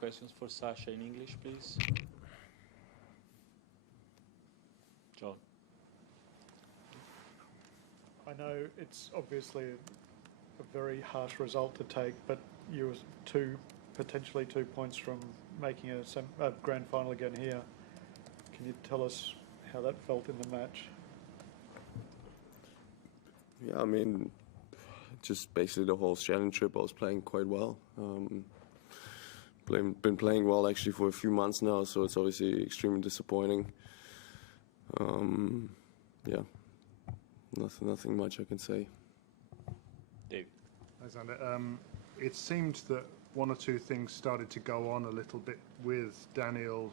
questions for Sasha in English, please. John. I know it's obviously a very harsh result to take, but you were potentially 2 points from making a grand final again here. Can you tell us how that felt in the match? Yeah, I mean, just basically the whole Australian trip, I was playing quite well. Been playing well actually for a few months now, so it's obviously extremely disappointing. Yeah, nothing much I can say. Dave. Alexander, it seemed that one or two things started to go on a little bit with Daniil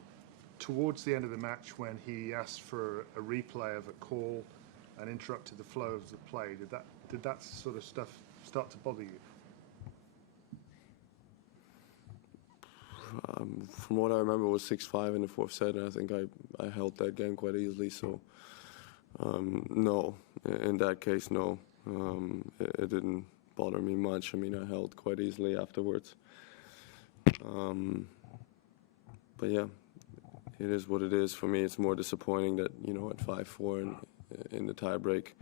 towards the end of the match when he asked for a replay of a call and interrupted the flow of the play. Did that sort of stuff start to bother you? From what I remember, it was 6-5 in the fourth set, and I think I held that game quite easily. So no, in that case, no, it didn't bother me much. I mean, I held quite easily afterwards. But yeah, it is what it is. For me, it's more disappointing that, you know, at 5-4 in the tiebreak,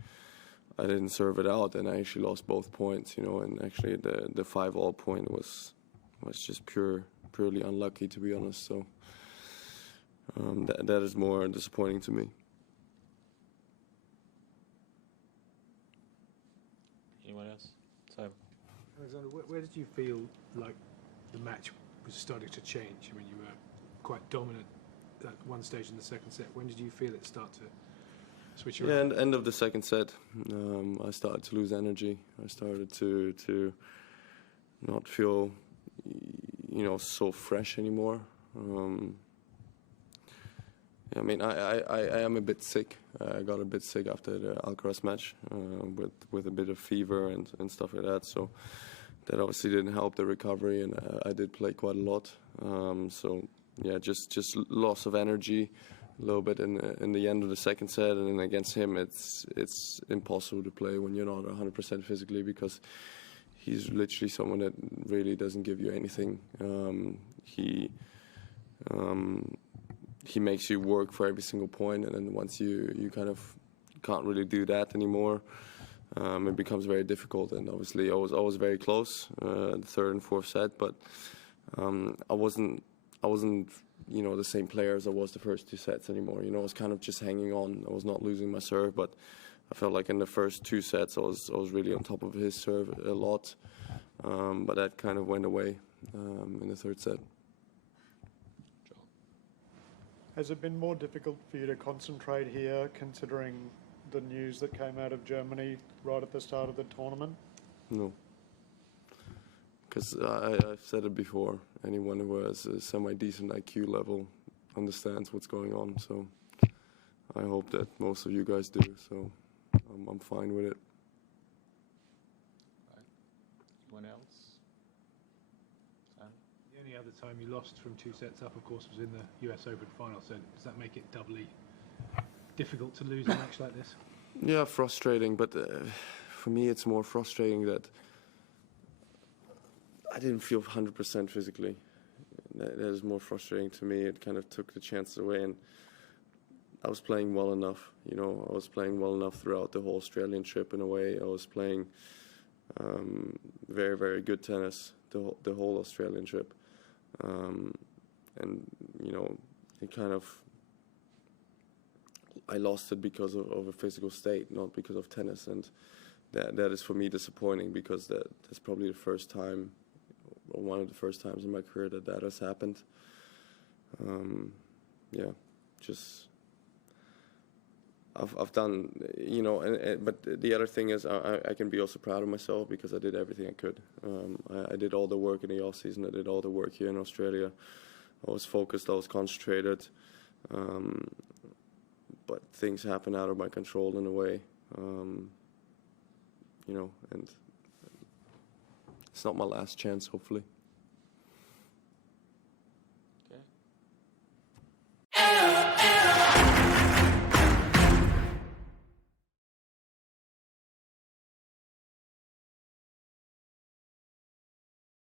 I didn't serve it out, and I actually lost both points, you know. And actually, the 5-all point was just purely unlucky, to be honest. So that is more disappointing to me. Anyone else? Simon. Alexander, where did you feel like the match was starting to change? I mean, you were quite dominant at one stage in the second set. When did you feel it start to switch around? Yeah, and end of the second set, I started to lose energy. I started to not feel, you know, so fresh anymore. I mean, I am a bit sick. I got a bit sick after the Alcaraz match with a bit of fever and stuff like that. So that obviously didn't help the recovery, and I did play quite a lot. So yeah, just loss of energy a little bit in the end of the second set, and then against him, it's impossible to play when you're not 100% physically, because he's literally someone that really doesn't give you anything. He makes you work for every single point, and then once you kind of can't really do that anymore, it becomes very difficult. And obviously, I was very close the third and fourth set, but I wasn't you know, the same player as I was the first two sets anymore. You know, I was kind of just hanging on. I was not losing my serve, but I felt like in the first two sets I was really on top of his serve a lot, but that kind of went away in the third set. Has it been more difficult for you to concentrate here, considering the news that came out of Germany right at the start of the tournament? No. Because I've said it before, anyone who has a semi-decent IQ level understands what's going on. So I hope that most of you guys do. So I'm fine with it. Anyone else? Sam? The only other time you lost from 2 sets up, of course, was in the US Open final. So does that make it doubly difficult to lose a match like this? Yeah, frustrating. But for me, it's more frustrating that I didn't feel 100% physically. That is more frustrating to me. It kind of took the chances away, and I was playing well enough. You know, I was playing well enough throughout the whole Australian trip. In a way, I was playing very, very good tennis the whole Australian trip, and you know, it kind of, I lost it because of a physical state, not because of tennis, and that is for me disappointing, because that's probably the first time, or one of the first times in my career that has happened. Yeah, just I've done, you know, but the other thing is I can be also proud of myself, because I did everything I could. I did all the work in the off season. I did all the work here in Australia. I was focused. I was concentrated. But things happen out of my control in a way, you know, and it's not my last chance, hopefully.